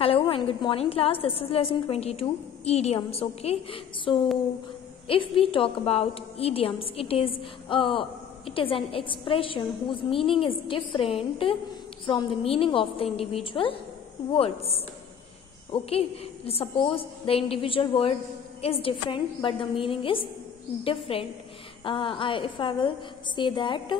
Hello and good morning class. This is lesson 22, idioms. Okay, so if we talk about idioms, it is an expression whose meaning is different from the meaning of the individual words. Okay, suppose the individual word is different but the meaning is different. If I will say that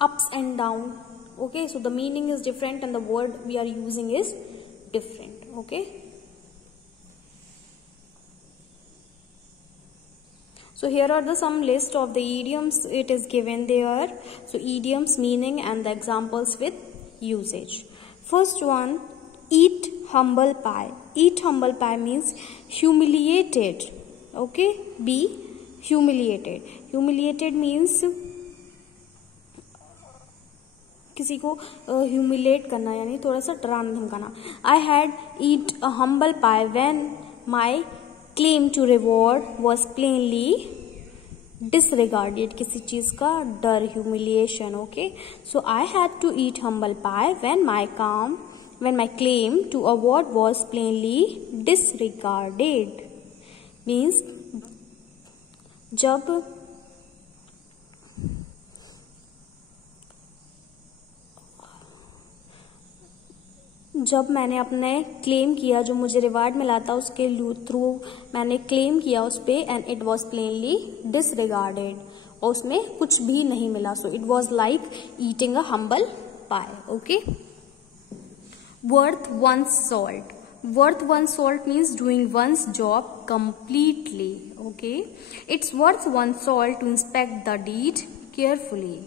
ups and down, okay, so the meaning is different and the word we are using is different. Okay, so here are the some list of the idioms. It is given there. So idioms, meaning and the examples with usage. First one, eat humble pie. Eat humble pie means humiliated. Okay, be humiliated. Humiliated means किसी को humiliate करना, यानी थोड़ा सा डराना धमकाना. I had eat a humble pie when my claim to reward was plainly disregarded. किसी चीज का डर, humiliation. Okay, so I had to eat humble pie when my claim to award was plainly disregarded. Means जब मैंने अपने claim किया, जो मुझे रिवार्ड मिला था उसके थ्रू मैंने क्लेम किया उस पे, and it was plainly disregarded, और उसमें कुछ भी नहीं मिला. So it was like eating a humble pie. Okay, worth one's salt. Worth one salt means doing one's job completely. Okay, it's worth one salt to inspect the deed carefully.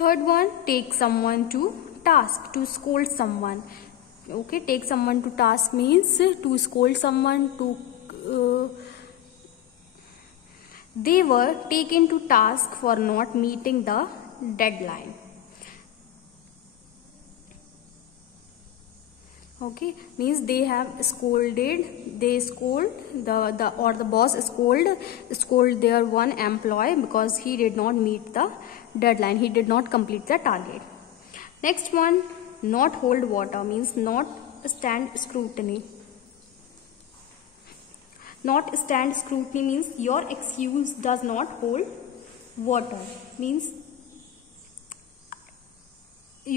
Third one, take someone to task, to scold someone. Okay, take someone to task means to scold someone, they were taken to task for not meeting the deadline. Okay, means they have scolded, they scold the boss scold their one employee because he did not meet the deadline, he did not complete the target. Next one, not hold water means not stand scrutiny. Not stand scrutiny means your excuse does not hold water. Means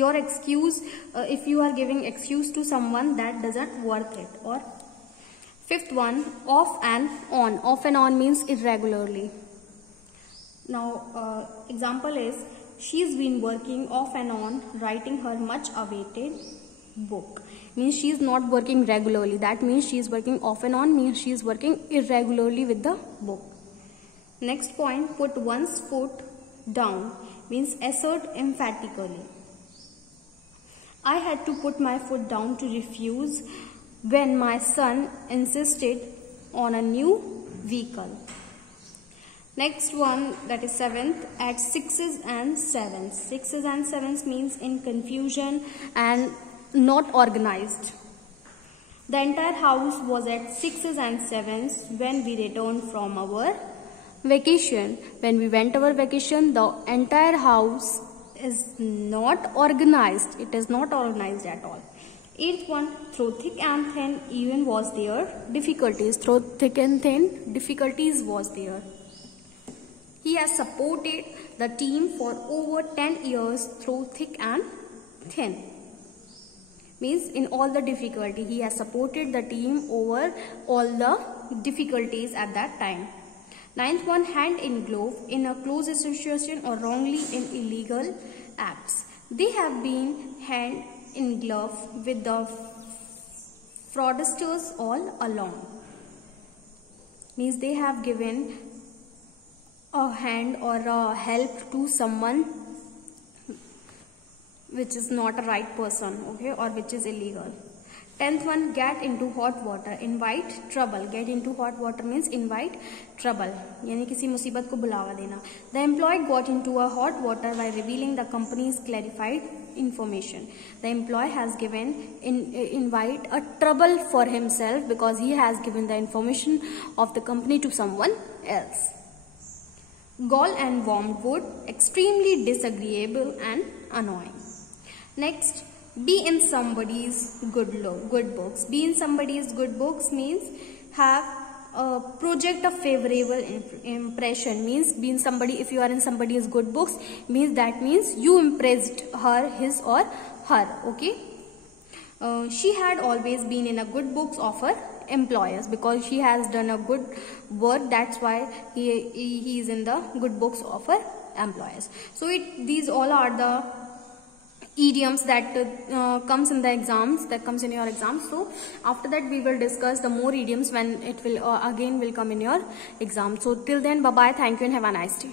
your excuse, if you are giving excuse to someone, that doesn't worth it. Or fifth one, off and on. Off and on means irregularly. Now example is, she's been working off and on writing her much awaited book. Means she's not working regularly. That means she's working off and on, means she's working irregularly with the book. Next point, put one's foot down means assert emphatically. I had to put my foot down to refuse when my son insisted on a new vehicle. Next one, that is seventh, at sixes and sevens. Sixes and sevens means in confusion and not organized. The entire house was at sixes and sevens when we returned from our vacation. When we went our vacation, the entire house is not organized. It is not organized at all. Eighth one, through thick and thin, even was there difficulties. Through thick and thin, difficulties was there. He has supported the team for over 10 years through thick and thin. Means in all the difficulty, he has supported the team over all the difficulties at that time. Ninth one, hand in glove, in a close association or wrongly in illegal acts. They have been hand in glove with the fraudsters all along. Means they have given a hand or a help to someone which is not a right person, okay, or which is illegal. 10th one, get into hot water, invite trouble. Get into hot water means invite trouble, यानी किसी मुसीबत को बुलावा देना. The employee got into a hot water by revealing the company's clarified information. The employee has given invite a trouble for himself because he has given the information of the company to someone else. gall and wormwood, extremely disagreeable and annoying. Next, be in somebody's good books. Be in somebody's good books means have project a favorable impression, means be in somebody, if you are in somebody's good books means that means you impressed her, his or her. Okay. She had always been in a good books of her employers because she has done a good work, that's why he is in the good books of her employers. So these all are the idioms that comes in the exams, that comes in your exams. So after that we will discuss the more idioms when it will again will come in your exam. So till then, bye bye, thank you and have a nice day.